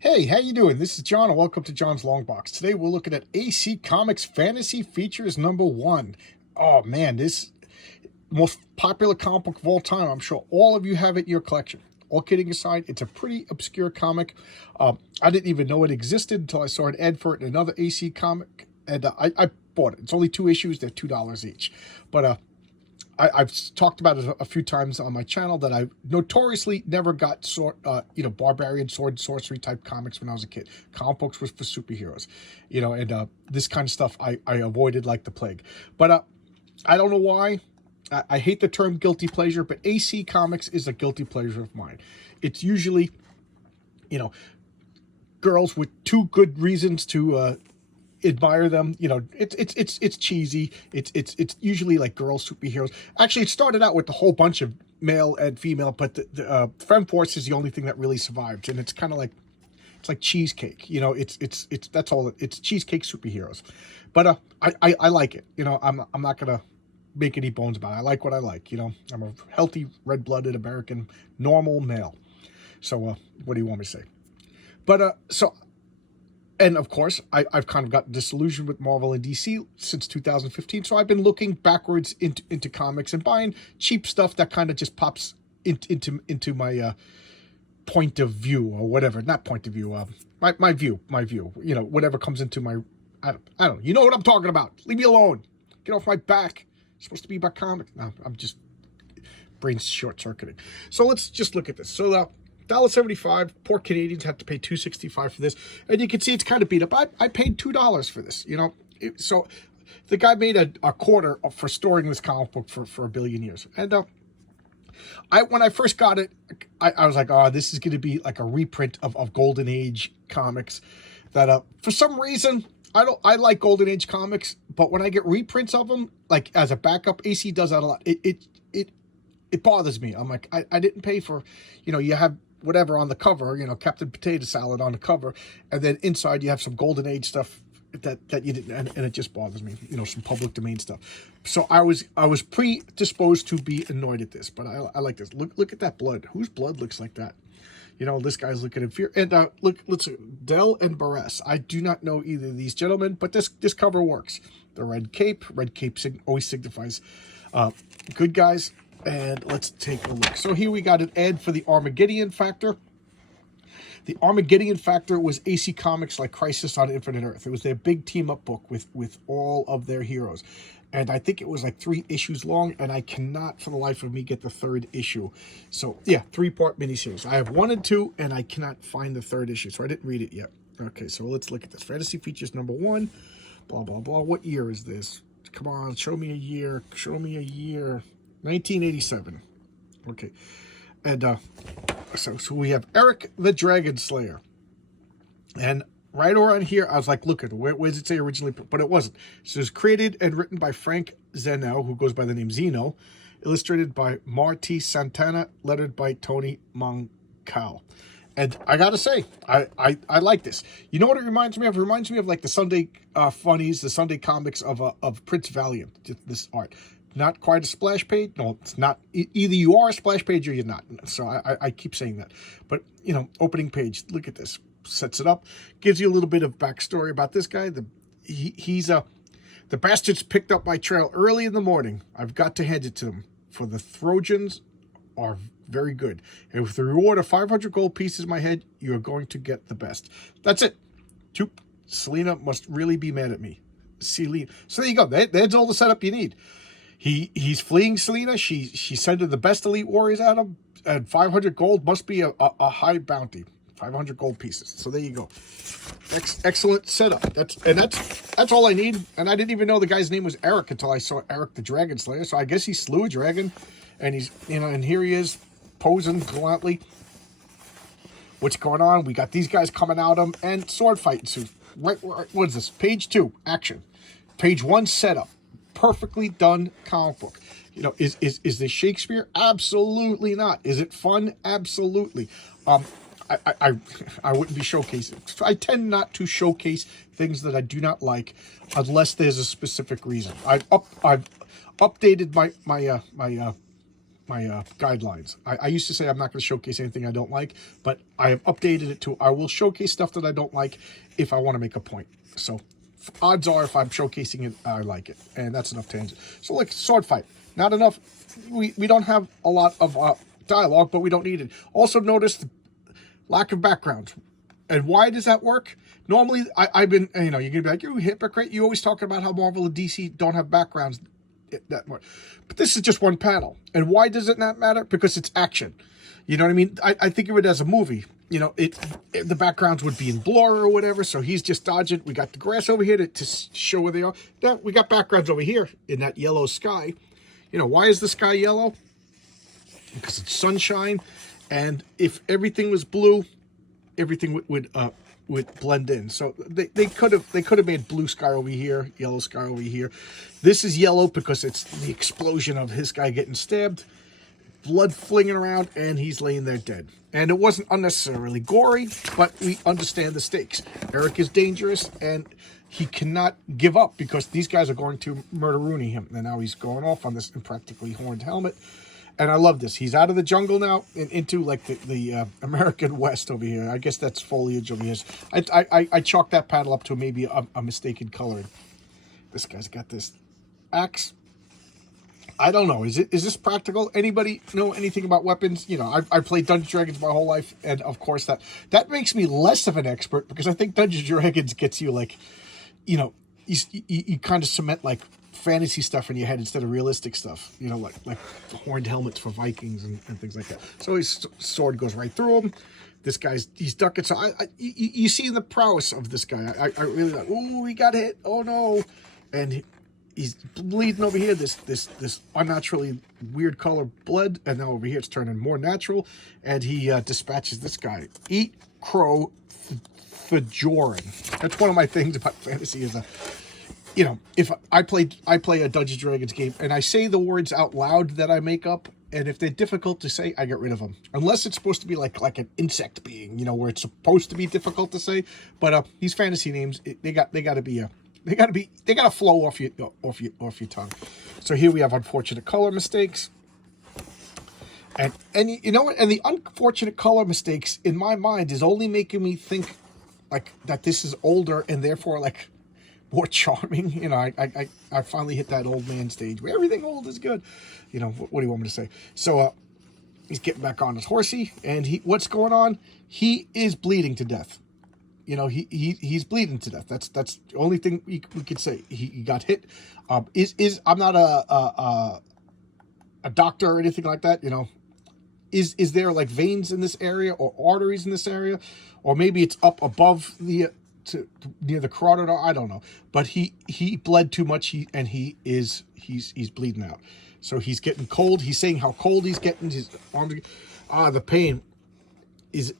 Hey, how you doing? This is John, and welcome to John's Long Box. Today we're looking at AC Comics Fantasy Features #1. Oh man, this most popular comic book of all time. I'm sure all of you have it in your collection. All kidding aside, it's a pretty obscure comic. I didn't even know it existed until I saw an ad for it in another AC comic, and I bought it. It's only 2 issues; they're $2 each. But I've talked about it a few times on my channel that I notoriously never got barbarian sword sorcery type comics when I was a kid. Comic books was for superheroes, and this kind of stuff I avoided like the plague. But I don't know why. I hate the term guilty pleasure, but AC Comics is a guilty pleasure of mine. It's usually, girls with 2 good reasons to admire them. It's cheesy. It's usually like girl superheroes. Actually, it started out with a whole bunch of male and female, but the Femme Force is the only thing that really survived, and it's kind of like cheesecake. It's that's all. It's cheesecake superheroes. But I like it. I'm not gonna make any bones about it. I like what I like. I'm a healthy, red-blooded American normal male. So what do you want me to say? But and of course, I've kind of got disillusioned with Marvel and DC since 2015. So I've been looking backwards into comics and buying cheap stuff that kind of just pops into my point of view, or whatever. Not point of view. My view. Whatever comes into my. I don't know. You know what I'm talking about. Leave me alone. Get off my back. It's supposed to be about comics. No, I'm just brain short circuiting. So let's just look at this. So $1.75. Poor Canadians have to pay $2.65 for this, and you can see it's kind of beat up. I paid $2 for this. So the guy made a quarter for storing this comic book for a billion years. And when I first got it, I was like, oh, this is going to be like a reprint of Golden Age comics. That for some reason I like Golden Age comics, but when I get reprints of them, like as a backup, AC does that a lot. It bothers me. I'm like, I didn't pay for, you have whatever on the cover, Captain Potato Salad on the cover, and then inside you have some Golden Age stuff that you didn't, and it just bothers me, some public domain stuff. So I was predisposed to be annoyed at this, but I like this. Look at that blood. Whose blood looks like that? This guy's looking in fear. And let's Dell and Barres. I do not know either of these gentlemen, but this cover works. The red cape always signifies good guys. And let's take a look. So here we got an ad for the Armageddon Factor. The Armageddon Factor was AC Comics like Crisis on Infinite Earth. It was their big team-up book with all of their heroes. And I think it was like 3 issues long, and I cannot for the life of me get the 3rd issue. So, yeah, 3-part miniseries. I have 1 and 2, and I cannot find the 3rd issue, so I didn't read it yet. Okay, so let's look at this. Fantasy Features #1, blah, blah, blah. What year is this? Come on, show me a year. Show me a year. 1987. Okay. And so we have Eric the Dragon Slayer. And right around here, I was like, look at it. Where does it say originally? But it wasn't. So it was created and written by Frank Zeno, who goes by the name Zeno, illustrated by Marty Santana, lettered by Tony Moncal. And I gotta say, I like this. You know what it reminds me of? It reminds me of like the Sunday funnies, the Sunday comics of Prince Valiant. This art. Not quite a splash page. No, it's not. Either you are a splash page or you're not. So I keep saying that. But, opening page. Look at this. Sets it up. Gives you a little bit of backstory about this guy. The bastards picked up my trail early in the morning. I've got to hand it to them. For the Trojans are very good. And with the reward of 500 gold pieces in my head, you are going to get the best. That's it. Selena must really be mad at me. Selena. So there you go. That's all the setup you need. He's fleeing Selena. She's sending the best elite warriors at him, and 500 gold must be a high bounty. 500 gold pieces. So there you go. Excellent setup. That's all I need. And I didn't even know the guy's name was Eric until I saw Eric the Dragon Slayer. So I guess he slew a dragon, and he's and here he is posing gallantly. What's going on? We got these guys coming out of him and sword fighting. So what is this? Page 2, action. Page 1, setup. Perfectly done comic book. Is this Shakespeare? Absolutely not. Is it fun? Absolutely. I wouldn't be showcasing. I tend not to showcase things that I do not like unless there's a specific reason. I've updated my guidelines. I used to say I'm not going to showcase anything I don't like, but I have updated it to I will showcase stuff that I don't like if I want to make a point. So odds are if I'm showcasing it, I like it. And that's enough tangent. So like sword fight. Not enough. We don't have a lot of dialogue, but we don't need it. Also notice the lack of backgrounds. And why does that work? Normally, I've been, you know, you're going to be like, you hypocrite. You always talking about how Marvel and DC don't have backgrounds that much. But this is just one panel. And why does it not matter? Because it's action. You know what I mean? I think of it as a movie. You know, the backgrounds would be in blur or whatever, so he's just dodging. We got the grass over here to show where they are. Now, we got backgrounds over here in that yellow sky. You know, why is the sky yellow? Because it's sunshine. And if everything was blue, everything would blend in. So they could have made blue sky over here, yellow sky over here. This is yellow because it's the explosion of his guy getting stabbed, blood flinging around, and he's laying there dead. And it wasn't unnecessarily gory, but we understand the stakes. Eric is dangerous, and he cannot give up because these guys are going to murder-rooney him. And now he's going off on this impractically horned helmet. And I love this. He's out of the jungle now and into like the American West over here. I guess that's foliage over here. I chalked that panel up to maybe a mistaken color. This guy's got this axe. I don't know. Is this practical? Anybody know anything about weapons? You know, I played Dungeons & Dragons my whole life, and of course that makes me less of an expert because I think Dungeons & Dragons gets you like, you know, you kind of cement like fantasy stuff in your head instead of realistic stuff. You know, like horned helmets for Vikings and things like that. So his sword goes right through him. This he's ducking. So you see the prowess of this guy. I really like. Oh, he got hit. Oh no, and he's bleeding over here. This unnaturally weird color blood, and now over here it's turning more natural. And he dispatches this guy. Eat crow, Fajoran. That's one of my things about fantasy is you know, if I play a Dungeons & Dragons game and I say the words out loud that I make up, and if they're difficult to say, I get rid of them. Unless it's supposed to be like an insect being, you know, where it's supposed to be difficult to say. But these fantasy names, they got to flow off your tongue. So here we have unfortunate color mistakes. And you know what? And the unfortunate color mistakes in my mind is only making me think like that this is older and therefore like more charming. You know, I finally hit that old man stage where everything old is good. You know, what do you want me to say? So he's getting back on his horsey, and what's going on? He is bleeding to death. You know, he's bleeding to death. That's the only thing we could say. He got hit. I'm not a doctor or anything like that. You know, is there like veins in this area or arteries in this area, or maybe it's up above the near the carotid? I don't know, but he bled too much. He's bleeding out. So he's getting cold. He's saying how cold he's getting. His arms. The pain is.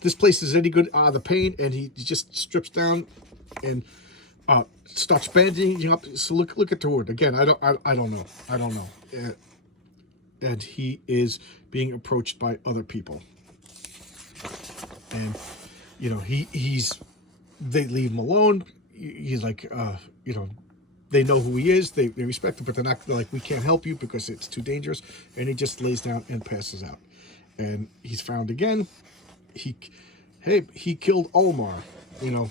This place is any good. The pain, and he just strips down and starts bandaging up. So look at the wound again. I don't know. And he is being approached by other people, and you know they leave him alone. He's like, you know, they know who he is. They respect him, but they're like, we can't help you because it's too dangerous. And he just lays down and passes out. And he's found again. He killed Omar. You know,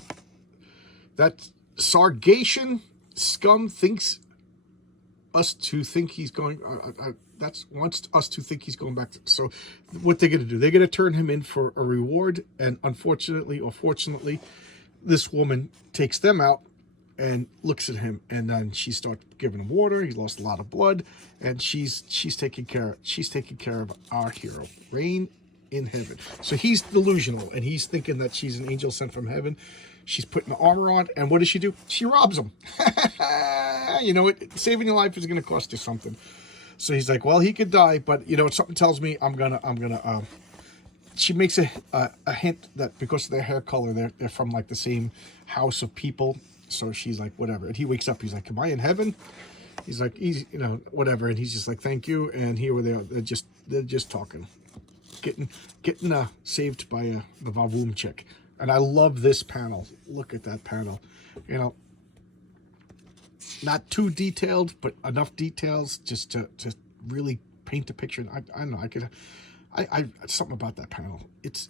that Sargation scum thinks us to think he's going. Wants us to think he's going back. So what they're going to do? They're going to turn him in for a reward. And unfortunately or fortunately, this woman takes them out and looks at him, and then she starts giving him water. He lost a lot of blood, and she's taking care of our hero, Rain in heaven. So he's delusional, and he's thinking that she's an angel sent from heaven. She's putting the armor on, and what does she do? She robs him. You know, saving your life is going to cost you something. So he's like, well, he could die, but you know, something tells me I'm gonna. She makes a hint that because of their hair color, they're from like the same house of people. So she's like, whatever. And he wakes up. He's like, am I in heaven? He's like, you know, whatever. And he's just like, thank you. And here we are. They're just talking, getting saved by the Vavoom chick. And I love this panel. Look at that panel. You know, not too detailed, but enough details just to really paint a picture. I don't know. I something about that panel. It's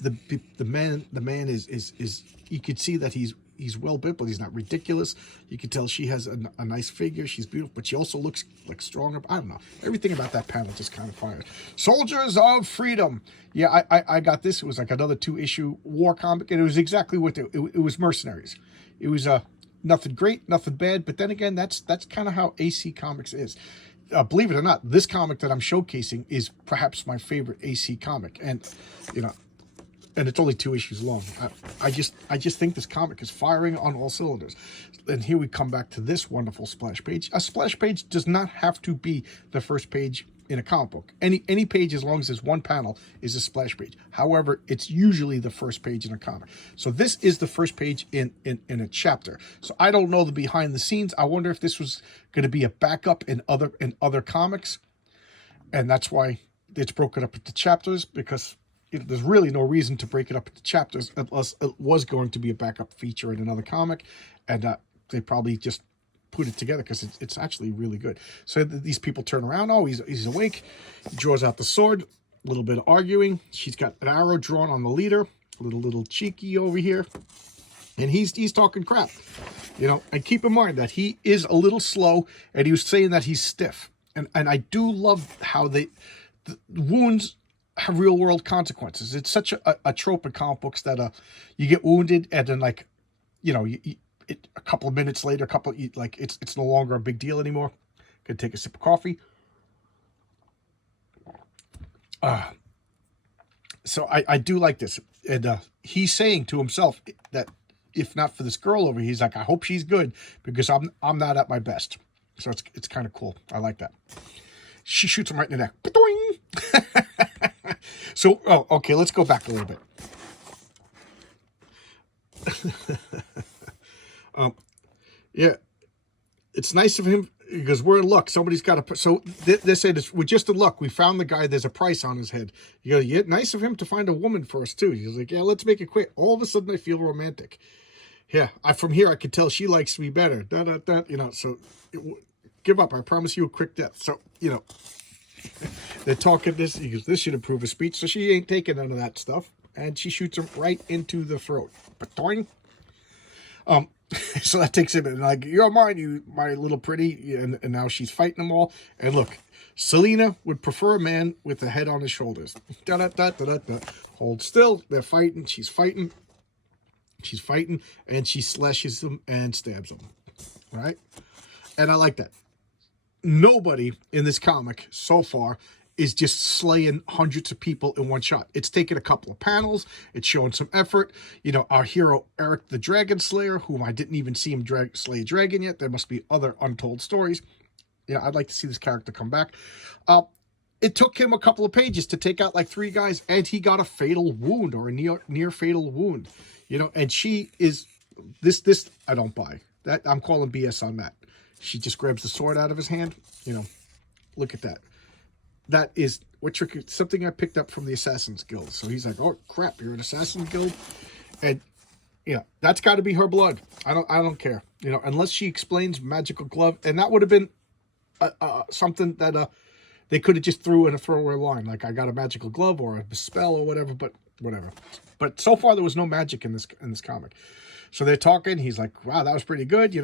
the man is you could see that he's well built, but he's not ridiculous. You can tell she has a nice figure. She's beautiful, but she also looks like stronger. I don't know. Everything about that panel just kind of fire. Soldiers of Freedom. Yeah, I got this. It was like another 2-issue war comic, and it was exactly what it was. Mercenaries. It was nothing great, nothing bad, but then again, that's kind of how AC Comics is. Believe it or not, this comic that I'm showcasing is perhaps my favorite AC comic, and you know, and it's only 2 issues long. I just think this comic is firing on all cylinders. And here we come back to this wonderful splash page. A splash page does not have to be the first page in a comic book. Any page, as long as there's one panel, is a splash page. However, it's usually the first page in a comic. So this is the first page in a chapter. So I don't know the behind the scenes. I wonder if this was going to be a backup in other comics, and that's why it's broken up into chapters, because there's really no reason to break it up into chapters unless it was going to be a backup feature in another comic, and they probably just put it together because it's actually really good. So these people turn around. Oh, he's awake. He draws out the sword. A little bit of arguing. She's got an arrow drawn on the leader. A little cheeky over here, and he's talking crap, And keep in mind that he is a little slow, and he was saying that he's stiff. And I do love how the wounds have real world consequences. It's such a trope in comic books that you get wounded, and then a couple of minutes later, it's no longer a big deal anymore. Gonna take a sip of coffee. So I do like this, and he's saying to himself that if not for this girl over here, he's like, I hope she's good, because I'm not at my best. So it's kind of cool. I like that. She shoots him right in the neck. So, okay, let's go back a little bit. Yeah, it's nice of him, because we're in luck. Somebody's got to. So they said, we're just in luck. We found the guy. There's a price on his head. You go, yeah, nice of him to find a woman for us too. He's like, yeah, let's make it quick. All of a sudden, I feel romantic. Yeah, from here I could tell she likes me better. So give up. I promise you a quick death. So they're talking this. He goes, this should improve his speech. So she ain't taking none of that stuff, and she shoots him right into the throat. Ba-doing. So that takes him, and like, you're mine, you my little pretty, and now she's fighting them all. And look, Selena would prefer a man with a head on his shoulders. Da-da-da-da-da-da. Hold still. They're fighting. She's fighting, and she slashes him and stabs him. All right, and I like that. Nobody in this comic so far is just slaying hundreds of people in one shot. It's taken a couple of panels. It's showing some effort. Our hero, Eric the Dragon Slayer, whom I didn't even see him slay a dragon yet. There must be other untold stories. I'd like to see this character come back. It took him a couple of pages to take out like 3 guys, and he got a fatal wound, or a near fatal wound. And she is, this I don't buy. That I'm calling BS on that. She just grabs the sword out of his hand. Look at that. That is something I picked up from the Assassin's Guild. So he's like, oh crap, you're an Assassin's Guild, and that's got to be her blood. I don't care. Unless she explains magical glove, and that would have been something that they could have just threw in a throwaway line, like I got a magical glove or a spell or whatever. But whatever. But so far there was no magic in this comic. So they're talking. He's like, wow, that was pretty good.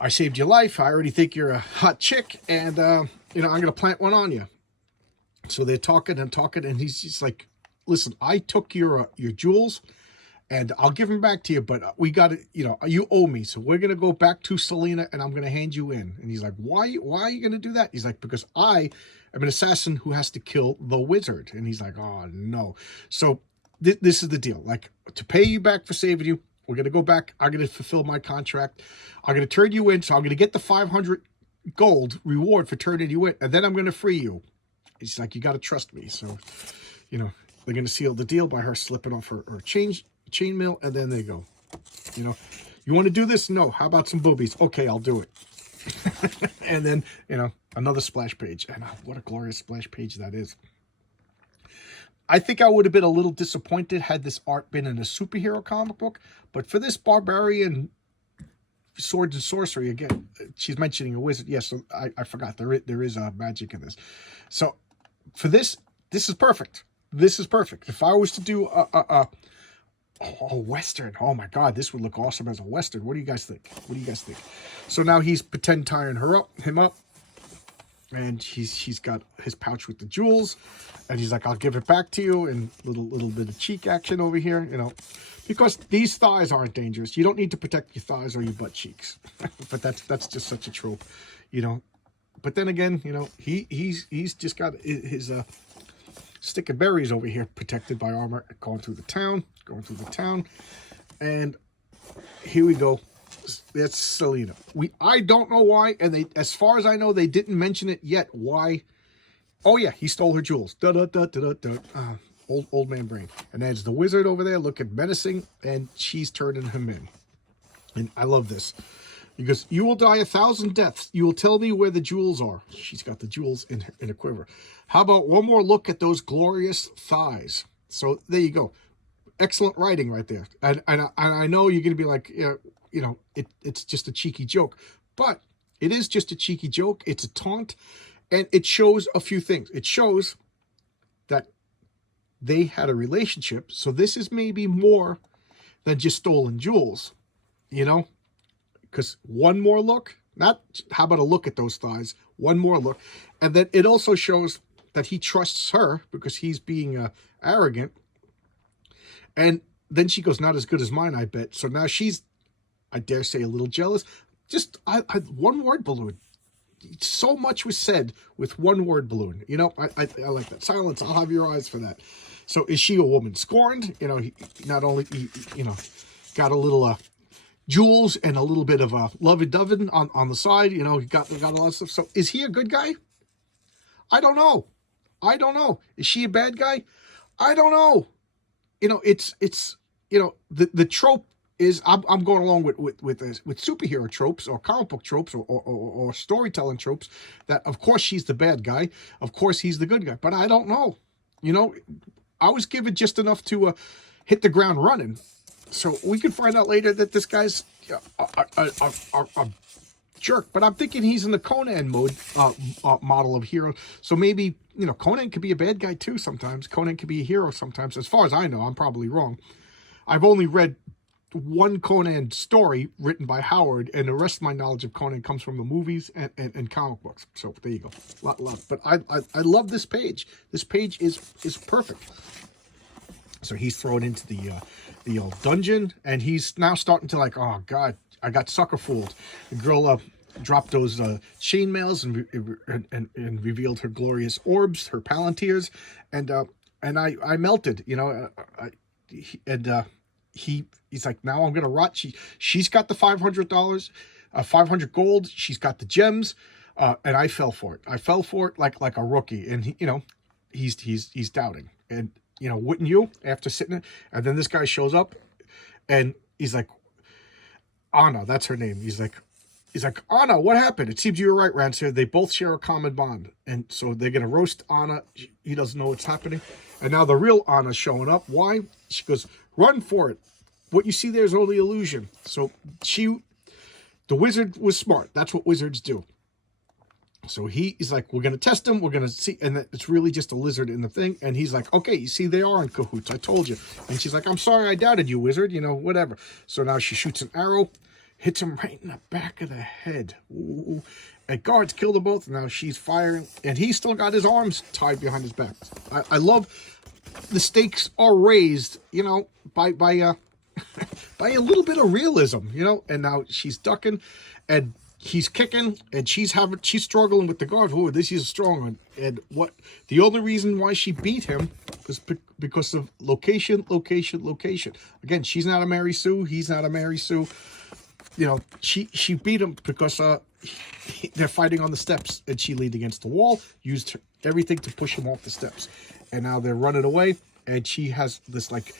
I saved your life. I already think you're a hot chick, and I'm going to plant one on you. So they're talking, and he's just like, listen, I took your jewels, and I'll give them back to you, but we got to, you owe me. So we're going to go back to Selena, and I'm going to hand you in. And he's like, why are you going to do that? He's like, because I am an assassin who has to kill the wizard. And he's like, oh, no. So this is the deal. Like, to pay you back for saving you, we're going to go back. I'm going to fulfill my contract. I'm going to turn you in. So I'm going to get the 500 gold reward for turning you in, and then I'm going to free you. He's like, you got to trust me. So, they're going to seal the deal by her slipping off her chainmail, and then they go, you want to do this? No. How about some boobies? Okay, I'll do it. And then, another splash page. And what a glorious splash page that is. I think I would have been a little disappointed had this art been in a superhero comic book, but for this barbarian swords and sorcery again. She's mentioning a wizard. Yes, so I forgot there is magic in this. So for this is perfect. This is perfect. If I was to do a western, oh my god, this would look awesome as a western. What do you guys think? What do you guys think? So now he's pretend tying him up, and he's got his pouch with the jewels, and he's like, I'll give it back to you, and little bit of cheek action over here, you know, because these thighs aren't dangerous. You don't need to protect your thighs or your butt cheeks. But that's just such a trope, you know. But then again, you know, he's just got his stick of berries over here, protected by armor, going through the town, and here we go. That's Selena. I don't know why, and they, as far as I know, they didn't mention it yet. Why? Oh yeah, he stole her jewels. Old man brain. And there's the wizard over there looking menacing, and she's turning him in. And I love this. Because you will die 1,000 deaths. You will tell me where the jewels are. She's got the jewels in a quiver. How about one more look at those glorious thighs? So there you go. Excellent writing right there. And I know you're going to be like, you know, it's just a cheeky joke. But it is just a cheeky joke. It's a taunt. And it shows a few things. It shows that they had a relationship. So this is maybe more than just stolen jewels, you know? Because one more look, not how about a look at those thighs, one more look. And then it also shows that he trusts her because he's being arrogant. And then she goes, not as good as mine, I bet. So now she's, I dare say, a little jealous. Just one word balloon. So much was said with one word balloon. You know, I like that. Silence, I'll have your eyes for that. So is she a woman scorned? You know, he not only, you know, got a little jewels and a little bit of lovey-dovey on the side. You know, he got a lot of stuff. So is he a good guy? I don't know. Is she a bad guy? I don't know. You know, it's you know, the trope is, I'm going along with superhero tropes or comic book tropes or storytelling tropes, that of course she's the bad guy, of course he's the good guy. But I don't know. You know, I was given just enough to hit the ground running. So we can find out later that this guy's a jerk. But I'm thinking he's in the Conan mode model of hero. So maybe, you know, Conan could be a bad guy too sometimes. Conan could be a hero sometimes. As far as I know, I'm probably wrong. I've only read one Conan story written by Howard, and the rest of my knowledge of Conan comes from the movies and comic books. So there you go. Lot. But I love this page. This page is perfect. So he's thrown into the old dungeon, and he's now starting to like, oh god, I got sucker fooled. The girl dropped those chainmails and revealed her glorious orbs, her palantirs, and I melted, you know. He's like, now I'm gonna rot. She's got the $500, 500 gold. She's got the gems, and I fell for it. I fell for it like a rookie, and he, you know, he's doubting. And you know, wouldn't you, after sitting there? And then this guy shows up, and he's like, Anna, that's her name. He's like, Anna, what happened? It seems you were right, Ransir. They both share a common bond. And so they're going to roast Anna. He doesn't know what's happening. And now the real Anna's showing up. Why? She goes, run for it. What you see there is only illusion. So the wizard was smart. That's what wizards do. So he's like, we're going to test him. We're going to see. And it's really just a lizard in the thing. And he's like, okay, you see, they are in cahoots. I told you. And she's like, I'm sorry I doubted you, wizard. You know, whatever. So now she shoots an arrow, hits him right in the back of the head. Ooh. And guards kill them both. Now she's firing. And he's still got his arms tied behind his back. I love the stakes are raised, you know, by by a little bit of realism, you know. And now she's ducking, and he's kicking, and she's struggling with the guard. Oh, this is a strong one. And what the only reason why she beat him was because of location. Again, she's not a Mary Sue. He's not a Mary Sue. You know, she beat him because they're fighting on the steps, and she leaned against the wall, used everything to push him off the steps, and now they're running away, and she has this like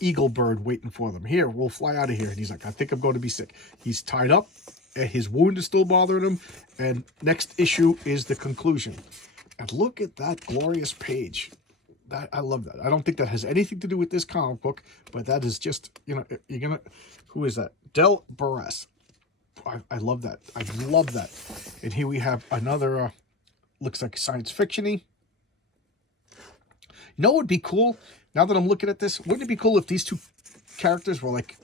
eagle bird waiting for them. Here, we'll fly out of here. And he's like, I think I'm going to be sick. He's tied up. His wound is still bothering him, and next issue is the conclusion. And look at that glorious page. I love that. I don't think that has anything to do with this comic book, but that is just, you know, you're gonna, who is that? Del Barres. I love that. I love that. And here we have another, looks like science fiction-y. You know what would be cool? Now that I'm looking at this, wouldn't it be cool if these two characters were like,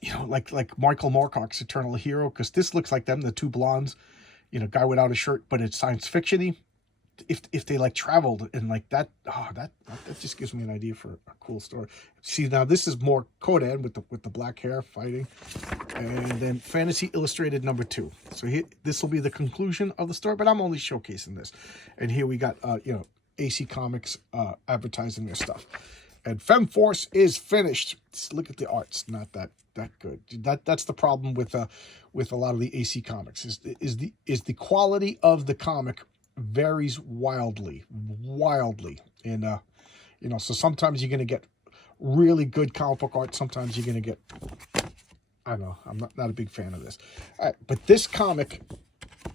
you know, like Michael Moorcock's Eternal Hero? Because this looks like them, the two blondes, you know, guy without a shirt, but it's science fiction-y. If they like traveled and like that, that just gives me an idea for a cool story. See, now this is more Conan with the black hair fighting, and then Fantasy Illustrated #2. So here, this will be the conclusion of the story, but I'm only showcasing this. And here we got you know, AC Comics advertising their stuff, and FemForce is finished. Just look at the arts, not that good. That's the problem with a lot of the AC Comics is the quality of the comic varies wildly, and you know, so sometimes you're gonna get really good comic book art, sometimes you're gonna get, I don't know, I'm not a big fan of this. All right, but this comic,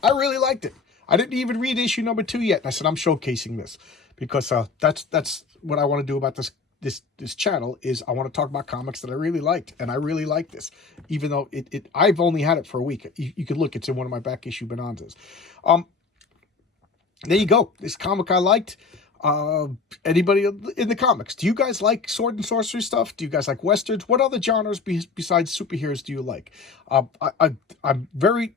I really liked it. I didn't even read issue #2 yet, and I said I'm showcasing this because that's what I want to do about this channel. Is I want to talk about comics that I really liked, and I really like this, even though I've only had it for a week. You could look, it's in one of my back issue bonanzas. There you go. This comic I liked. Anybody in the comics, do you guys like sword and sorcery stuff? Do you guys like westerns? What other genres besides superheroes do you like? I'm very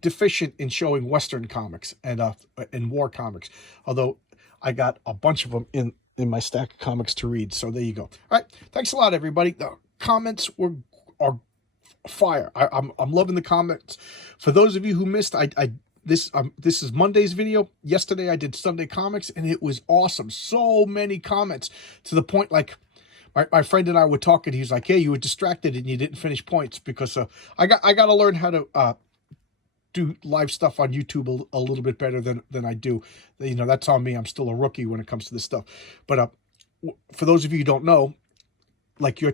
deficient in showing western comics and war comics, although I got a bunch of them in my stack of comics to read. So there you go. All right, thanks a lot, everybody. The comments are fire. I'm loving the comments. For those of you who missed, this is Monday's video. Yesterday I did Sunday Comics, and it was awesome. So many comments, to the point like my friend and I were talking. He's like, "Hey, you were distracted and you didn't finish points," because I got to learn how to do live stuff on YouTube a little bit better than I do. You know, that's on me. I'm still a rookie when it comes to this stuff. But for those of you who don't know, like your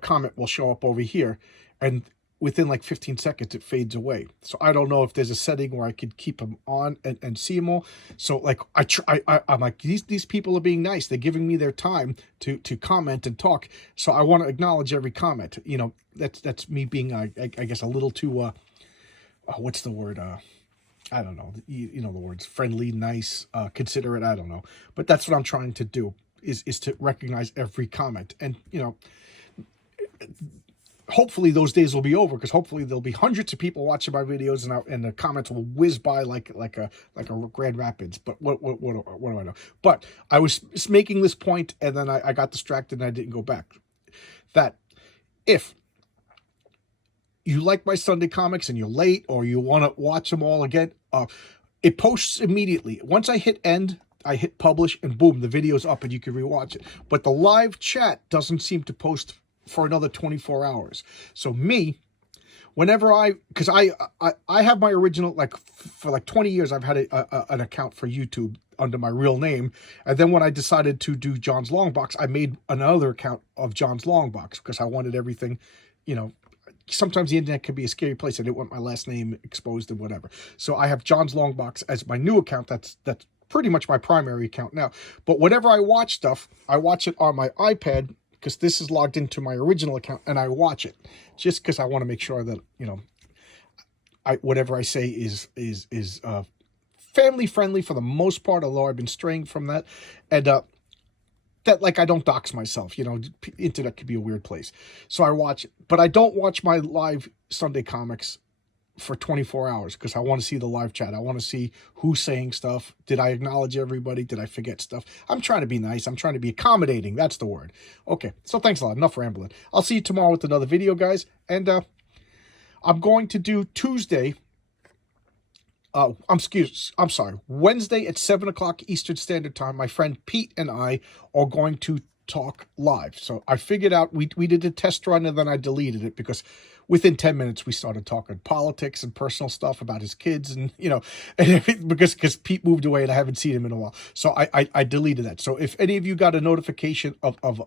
comment will show up over here, and within like 15 seconds it fades away. So I don't know if there's a setting where I could keep them on and see them all. So like I'm like, these people are being nice. They're giving me their time to comment and talk. So I want to acknowledge every comment. You know, that's me being I guess a little too what's the word? I don't know. You know the words: friendly, nice, considerate. I don't know, but that's what I'm trying to do. Is to recognize every comment, and you know, hopefully those days will be over, because hopefully there'll be hundreds of people watching my videos, and the comments will whiz by like a Grand Rapids. But what do I know? But I was making this point, and then I got distracted and I didn't go back. That if you like my Sunday Comics and you're late, or you want to watch them all again, it posts immediately. Once I hit end, I hit publish, and boom, the video's up and you can rewatch it. But the live chat doesn't seem to post for another 24 hours. So me, whenever because I have my original, like for like 20 years, I've had an account for YouTube under my real name. And then when I decided to do John's Long Box, I made another account of John's Long Box, because I wanted everything, you know, sometimes the internet can be a scary place. I didn't want my last name exposed and whatever. So I have John's Long Box as my new account. That's pretty much my primary account now. But whenever I watch stuff, I watch it on my iPad, because this is logged into my original account, and I watch it just because I want to make sure that, you know, whatever I say is family friendly for the most part, although I've been straying from that. And that, like, I don't dox myself. You know, internet could be a weird place. So I watch it. But I don't watch my live Sunday Comics for 24 hours, because I want to see the live chat. I want to see who's saying stuff. Did I acknowledge everybody? Did I forget stuff? I'm trying to be nice. I'm trying to be accommodating. That's the word. Okay, so thanks a lot. Enough rambling. I'll see you tomorrow with another video, guys. And I'm going to do Tuesday. I'm sorry. Wednesday at 7 o'clock Eastern Standard Time. My friend Pete and I are going to talk live. So I figured out, we did a test run, and then I deleted it, because within 10 minutes we started talking politics and personal stuff about his kids, and you know, and because Pete moved away and I haven't seen him in a while. So I deleted that. So if any of you got a notification of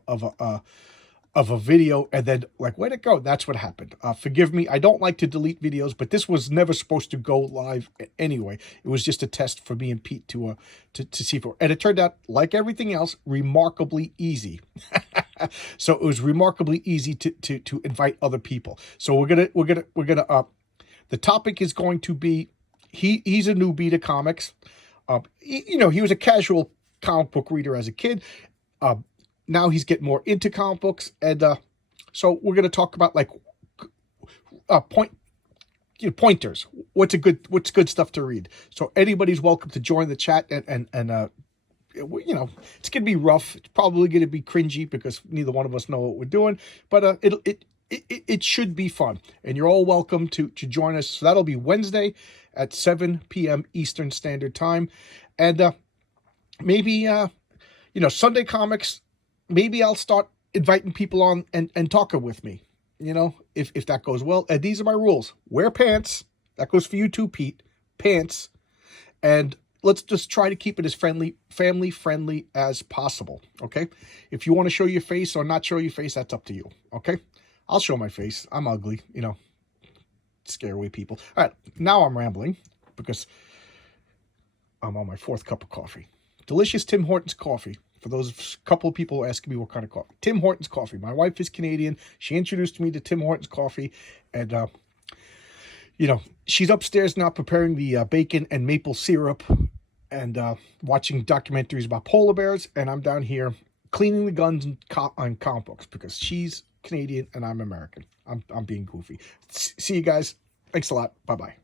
of a video and then like, where'd it go? That's what happened. Forgive me. I don't like to delete videos, but this was never supposed to go live anyway. It was just a test for me and Pete to see if and it turned out, like everything else, remarkably easy. So it was remarkably easy to invite other people. So we're gonna the topic is going to be he's a newbie to comics. He was a casual comic book reader as a kid. Now he's getting more into comic books, and so we're going to talk about like pointers. What's good stuff to read. So anybody's welcome to join the chat, and it's going to be rough. It's probably going to be cringy because neither one of us know what we're doing, but it should be fun, and you're all welcome to join us. So that'll be Wednesday at 7 p.m. Eastern Standard Time, and maybe Sunday comics. Maybe I'll start inviting people on and talking with me, if that goes well. And these are my rules. Wear pants. That goes for you too, Pete. Pants. And let's just try to keep it as family friendly as possible, okay? If you want to show your face or not show your face, that's up to you, okay? I'll show my face. I'm ugly, scare away people. All right, now I'm rambling because I'm on my 4th cup of coffee. Delicious Tim Hortons coffee. For those couple of people asking me what kind of coffee. Tim Hortons coffee. My wife is Canadian. She introduced me to Tim Hortons coffee. And, she's upstairs now preparing the bacon and maple syrup and watching documentaries about polar bears. And I'm down here cleaning the guns on comic books because she's Canadian and I'm American. I'm being goofy. See you guys. Thanks a lot. Bye-bye.